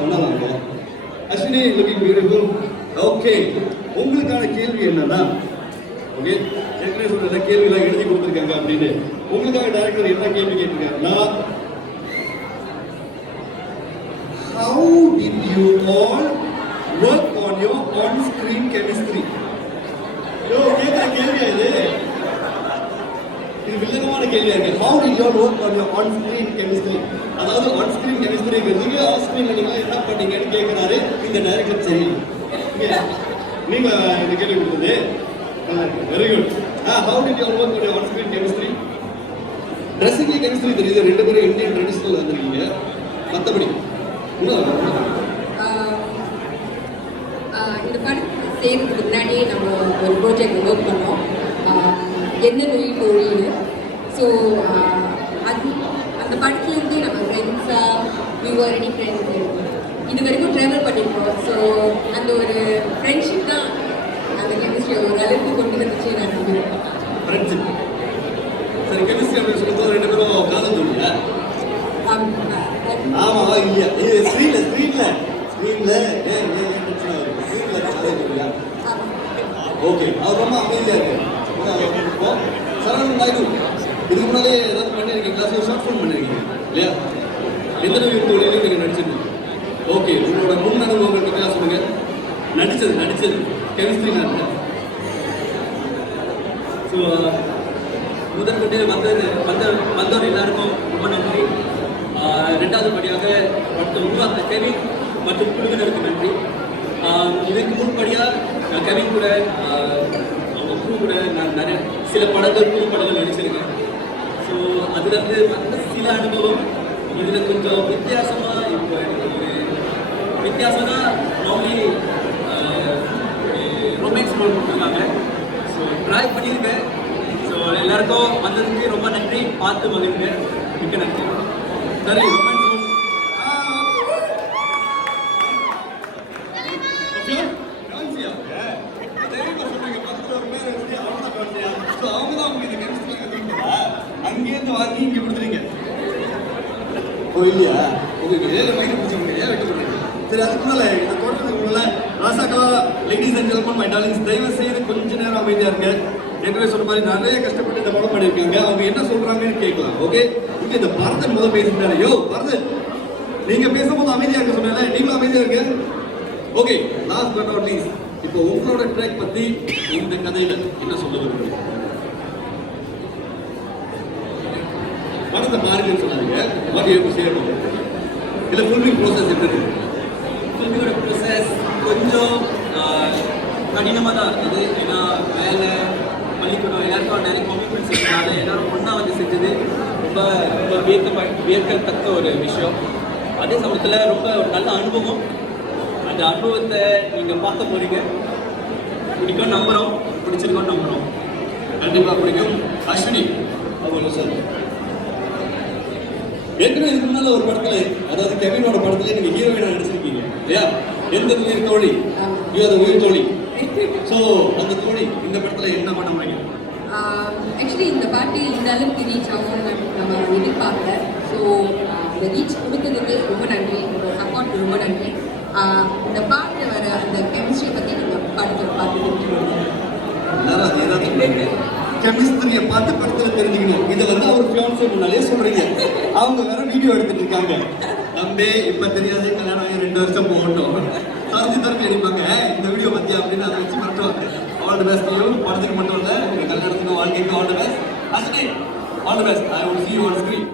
உண்மைதான். Ashwini looking beautiful. Okay, உங்களுக்கான கேள்வி என்னன்னா, ஓகே ஏற்கனவே சொல்ற கேள்விலாம் எழுதி கொடுத்துருக்காங்க அப்படின்னு. உங்களுக்காக டைரக்டர் என்ன கேள்வி கேட்டிருக்காருன்னா, how did you all work on your on-screen chemistry? கேட்குற கேள்வியா இது? இது வில்லங்கமான கேள்வியா இருக்கு. How did you all work on your on-screen chemistry? அதாவது on-screen chemistry-ங்கிறது ஆஃப்-ஸ்கிரீன்ல நீங்க என்ன பண்ணீங்கன்னு கேட்கிறாரு இந்த டைரக்டர். சரி, நீங்க இந்த கேள்வி கொடுத்தது very good. How did you all work on your on-screen chemistry? ட்ரெஸ்ஸிங்ல கெமிஸ்ட்ரி தெரியுது, ரெண்டு பேரும் இந்தியன் ட்ரெடிஷனல் வந்துருக்கீங்க. மற்றபடி இந்த படம் செய்யறதுக்கு முன்னாடியே நம்ம ஒரு ப்ராஜெக்ட் ஒர்க் பண்ணோம், என்ன நோய் தொழில். ஸோ அது அந்த படத்துலேருந்து நம்ம ஃப்ரெண்ட்ஸாக வியூவர் எனி ஃப்ரெண்ட்ஸ் இது வரைக்கும் ட்ராவல் பண்ணியிருக்கோம். ஸோ அந்த ஒரு ஃப்ரெண்ட்ஷிப் தான் அந்த கெமிஸ்ட்ரி ஒரு அளவுக்கு கொண்டு வந்துச்சு நான் நம்புகிறேன். ஃப்ரெண்ட்ஷிப் சரி, கெமிஸ்ட்ரி அப்படின்னு சொல்லும்போது ரெண்டு பேரும் காதல் தோல்வியா? ஆமா இல்லையா? இது ஸ்க்ரீன்ல ஓகே, அவர் ரொம்ப அமைதியா இருக்கு. சரவணன் நாயுடு, இதுக்கு முன்னாலே ஏதாவது பண்ணிருக்கீங்களா? ஷார்ட் ஃபிலிம் பண்ணிருக்கீங்க இல்லையா? எந்த தொழிலையும் நீங்க நடிச்சிருக்கீங்க. ஓகே, உங்களோட முன் அனுபவங்கள் பற்றி சொல்லுங்க. நடிச்சது கெமிஸ்ட்ரி நான். ஸோ முதற்கொண்டு வந்தவர் எல்லாருக்கும் ரொம்ப நன்றி. ரெண்டாவது படியாக உருவாக்க கெவின் மற்றும் குழுவினருக்கு நன்றி. இதுக்கு முன்படியாக கெவின் கூட அவங்க குழு கூட நான் நிறைய சில புது படங்கள் நடிச்சிருக்கேன். ஸோ அதுலேருந்து வந்த சில அனுபவம் இதில் கொஞ்சம் வித்தியாசமாக இப்போ எனக்கு ஒரு வித்தியாசம்னா நார்மலி ரொமான்ஸ் ரோல் கொடுத்துருக்காங்க. ஸோ ட்ரை பண்ணியிருக்கேன். ஸோ எல்லாருக்கும் வந்ததுக்கு ரொம்ப நன்றி. பார்த்து மகிழ்ங்க. மிக்க நன்றி. சரி, ரொமான்ஸ் அங்கேருந்து வாங்கி இங்கே கொடுத்துறீங்க. ஓ இல்லையா? உங்களுக்கு ஏழு மைக்கு பிடிச்சிருக்கீங்க, ஏன் வெட்ட பண்ணுறீங்க? சரி, அதுக்கு முன்னால இந்த தோட்டத்துக்கு முன்னால ராசாக்கா, ladies and gentlemen, my darlings, தயவு செய்து கொஞ்ச நேரம் அமைதியா இருங்க. ஏற்கனவே சொன்ன மாதிரி நிறைய கஷ்டப்பட்டு இந்த படம் பண்ணியிருக்காங்க. அவங்க என்ன சொல்றாங்கன்னு கேட்கலாம். ஓகே, இங்க இந்த பரதன் முதல் பேசிட்டாரு. யோ பரதன், நீங்க பேசும்போது அமைதியா இருக்க சொன்னல, நீங்களும் அமைதியா இருங்க. Okay, last but not least, இப்போ உங்களோட ட்ராக் பத்தி இந்த கதையில என்ன சொல்ல விரும்புறீங்க? படத்தை பாருங்கன்னு சொன்னாங்க. What you have to say about it? இல்ல ஃபில்மிங் ப்ராசஸ் எப்படி இருக்கு? ஃபில்மிங்கோட ப்ராசஸ் கொஞ்சம் கடினமாக தான் இருக்குது. ஏன்னா வேலை, பள்ளிக்கூடம் எல்லாருக்கும் நிறைய கமிட்மெண்ட்ஸ் இருக்கிறனால எல்லாரும் ஒன்றா வந்து செஞ்சது ரொம்ப ரொம்ப வியக்கத்தக்க ஒரு விஷயம். அதே சமயத்தில் ரொம்ப ஒரு நல்ல அனுபவம். அந்த அனுபவத்தை நீங்கள் பார்க்க போகிறீங்க. பிடிக்கும் நம்புகிறோம், பிடிச்சிருக்கோம் நம்புகிறோம். கண்டிப்பாக பிடிக்கும். அஸ்வினி அவங்க சார் ஏற்கனவே இதுக்கு முன்னால ஒரு படத்துல, அதாவது கெவினோட படத்துல நீங்க ஹீரோயினா நடிச்சிருக்கீங்க இல்லையா? எந்த உயிர் தோழி, உயிர் தோழி. ஸோ அந்த தோழி இந்த படத்துல என்ன பண்ண முடியும்? ஆக்சுவலி இந்த பாட்டு இந்த அளவுக்கு ரீச் ஆகும்னு நம்ம எதிர்பார்க்கல. ஸோ இந்த ரீச் கொடுத்ததுக்கு ரொம்ப நன்றி, உங்களோட சப்போர்ட் ரொம்ப நன்றி. இந்த பாட்டில் வர அந்த கெமிஸ்ட்ரியை பற்றி நீங்கள் படத்தில் பார்த்து எல்லாரும் அதே தான் சொல்லுங்க. கெமிஸ்ட்ரியை பார்த்து படத்தில் தெரிஞ்சுக்கணும். இதை வந்து அவர் ஃபியான்ஸே முன்னாலே சொல்றீங்க. அவங்க வேற வீடியோ எடுத்துட்டு இருக்காங்க. தம்பி இப்ப தெரியாது, கல்யாணம் ஆகி 2 வருஷம் போகட்டும், தரஞ்சு எடுப்பாங்க இந்த வீடியோ பத்தி அப்படின்னு அதை வச்சு மறந்துவாங்க. All the best you. படத்துக்கு மட்டும் இல்லை, உங்க கல்யாணத்துக்கு வாழ்க்கைக்கு all the best. Ashwini, all the best. I will see you on screen.